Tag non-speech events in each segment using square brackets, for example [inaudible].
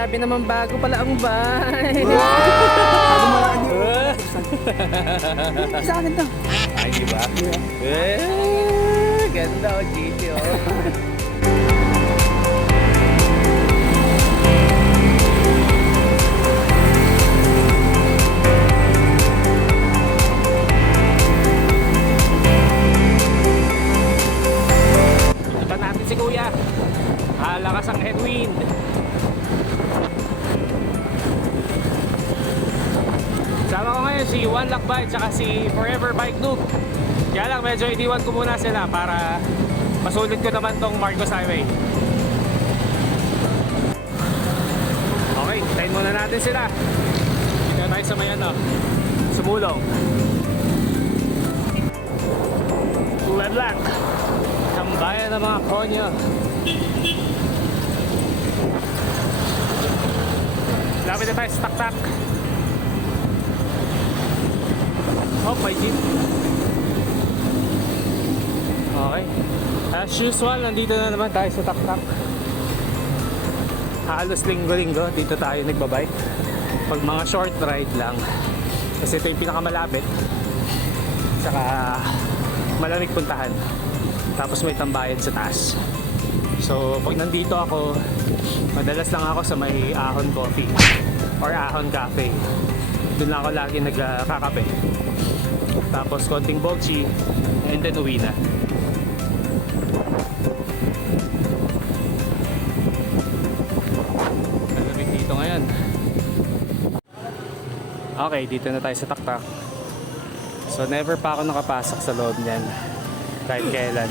Grabe naman bago pala ang yun. Ah. [laughs] Sa akin to. Ay, di ba? Eh, ganda o GT. Ito natin si Kuya. Halakas ang headwind. Sama ko ngayon si Lock Bike tsaka si Forever Bike Noob. Kaya lang medyo iniwan ko muna sila para masulit ko naman tong Marcos Highway. Okay, tayin muna natin sila. Dito tayo sa may ano, sumulong. Kulay black. Kambayan ng mga konyo. Lapit na tayo sa taktak. Oh, may jeep. Okay. As usual, nandito na naman tayo sa taktak. Halos linggo-linggo, dito tayo nagbabike. Pag mga short ride lang. Kasi ito yung pinakamalapit. Saka malamig puntahan. Tapos may tambayan sa taas. So, pag nandito ako, madalas lang ako sa may Ahon Coffee or Ahon Cafe. Doon lang ako lagi nagkakape. Tapos konting bolchi and then uwi na. Malamig dito ngayon. Okay, dito na tayo sa taktak. So never pa ako nakapasok sa loob niyan. Kahit kailan.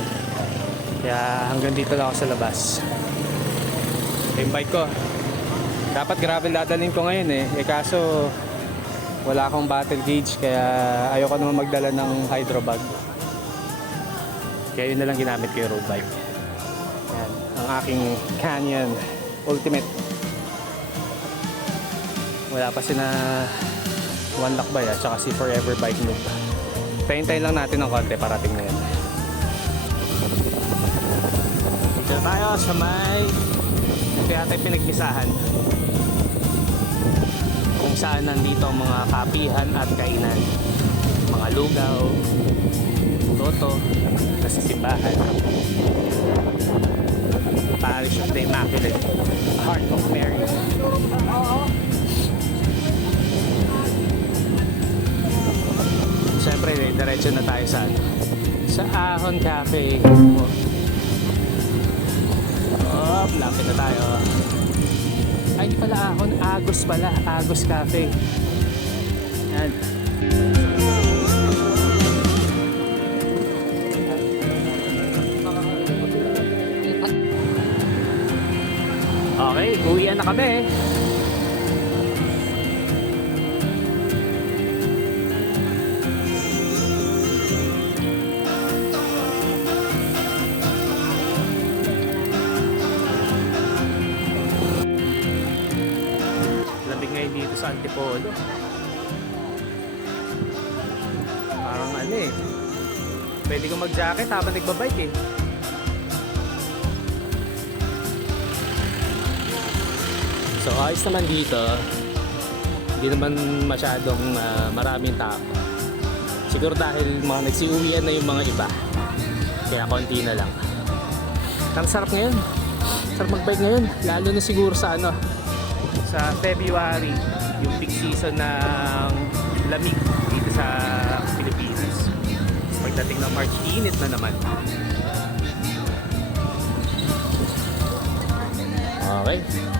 Kaya hanggang dito lang ako sa labas. Yung bike ko. Dapat gravel dadalhin ko ngayon eh. Eh kaso wala akong battle gauge kaya ayoko naman magdala ng hydro bag. Kaya yun na lang ginamit ko yung road bike. Yan, ang aking Canyon Ultimate. Wala pa si na One Lock ba at saka si Forever Bike Noob. Tayin-tayin lang natin ng konti parating na yan. Dito tayo sa may yata yung pinagmisahan saan nandito ang mga kapihan at kainan. Mga lugaw, toto, nasa simbahan. Parish of the Immaculate Heart of Mary. Siyempre, diretso na tayo sa sa Ahon Cafe. Oh, Agos pala. Agos Cafe. Yan. Okay, uwian na kami. Antipolo. Parang ano eh. Pwede kong mag-jacket habang nagbabike eh. So ayos naman dito. Hindi naman masyadong ah, maraming tao. Siguro dahil mga nagsiuwian na yung mga iba. Kaya konti na lang. Ang sarap ngayon. Sarap magbike ngayon. Lalo na siguro sa ano, sa February, yung peak season ng lamig dito sa Pilipinas. Pagdating ng March, init na naman. Okay.